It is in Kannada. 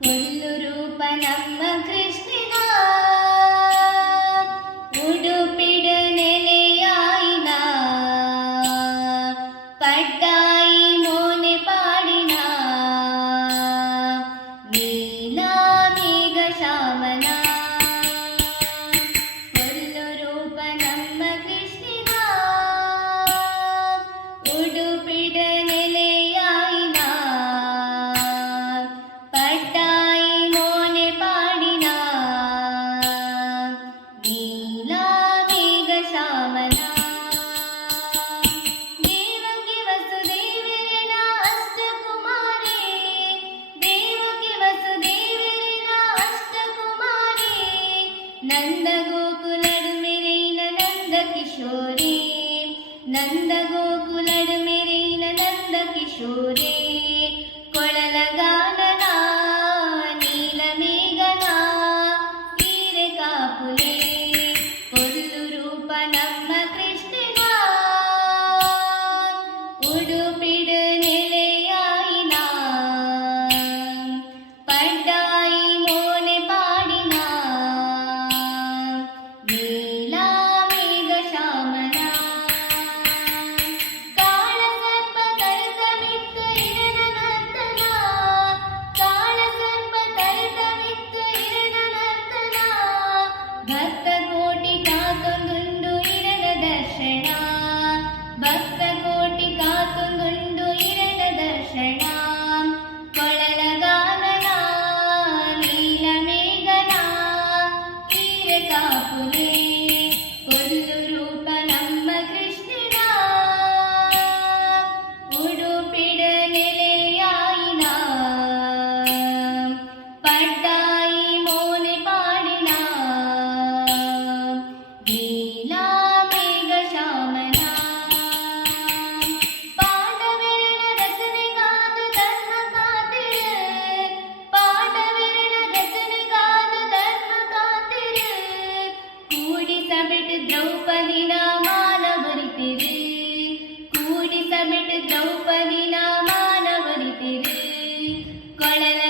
ಹುಲ್ಲು ರೂಪ ನಮ್ಮ ಕೃಷ್ಣನ ಉಡುಪಿಡ ನೆಲೆಯಾಯಿನ ಪಡ್ಡಾಯಿ ಮೋನೆ ಪಾಡಿನ ನೀಲ ಮೇಘ ಶ್ಯಾಮನ ಹುಲ್ಲು ರೂಪ ನಮ್ಮ ಕೃಷ್ಣನ ಉಡುಪಿಡ ನೆಲೆಯಾಯಿನ ಪಡ್ಡಾಯಿ ಮೋನೆ ಪಾಡಿನ ನೀಲ ಮೇಘ ಶ್ಯಾಮನ ದೇವಕಿ ವಸುದೇವರಿನ ಅಷ್ಟಕುಮಾರಿ ದೇವಕಿ ವಸುದೇವರಿನ ಅಷ್ಟಕುಮಾರಿ ನಂದ ಗೋಕುಲಡು ಮೆರೆಯಿನ ನಂದ ಕಿಶೋರಿ ನಂದ ಗೋಕುಲಡು ಮೆರೆಯಿನ ನಂದ ಕಿಶೋರಿ ಕೊಳಲ ಗಾನನ ನೀಲ ಮೇಘನ ತೀರೆ ಕಾಪುಲೆ ಕೊಲ್ಲು ರೂಪ ನಮ್ಮ ಕೃಷ್ಣನ ಉಡುಪಿಡ ನೆಲೆಯಾಯಿನ ಪಡ್ಡಾಯಿ ಮೋನೆ ಪಾಡಿನ ನೀಲ ಮೇಘ ಶ್ಯಾಮನ ಕಾಳ ಸರ್ಪ ತರಿತ ಮಿತ್ತ ಇರನ ನರ್ತನ ಕಾಳ ಸರ್ಪ ತರಿತ ಮಿತ್ತ ಇರನ ನರ್ತನ ಭಕ್ತ ಕೋಟಿ ಕಾತೊಂದುಂಡು ಇರನ ದರ್ಶನ ಭಕ್ತ ಕೋಟಿ ಕಾತೊಂದುಂಡು ಇರನ ದರ್ಶನ ಕೊಳಲ ಗಾನನ ನೀಲ ಮೇಘನ ತೀರೆ ಕಾಪುಲೆ ಕೊಲ್ಲು ರೂಪ ನಮ್ಮ ಕೃಷ್ಣನ ಉಡುಪಿಡ ನೆಲೆಯಾಯಿನ ಪಡ್ಡಾಯಿ ಮೋನೆ ಪಾಡಿನ ನೀಲ ಮೇಘ ಶ್ಯಾಮನ ಪಾಂಡವರನ ರಚನೆಗಾದ ಧರ್ಮ ಕಾತಿರು ಪಾಂಡವರನ ರಚನೆಗಾದ ಧರ್ಮ ಕಾತಿರು ಕೂಡಿಸಬಿಟ್ಟು ದ್ರೌಪದಿನ ಮಾನವರಿತಿರು ಕೂಡಿಸಬಿಟ್ಟು ದ್ರೌಪದಿನ ಮಾನವರಿತಿರು ಕೊಳಲ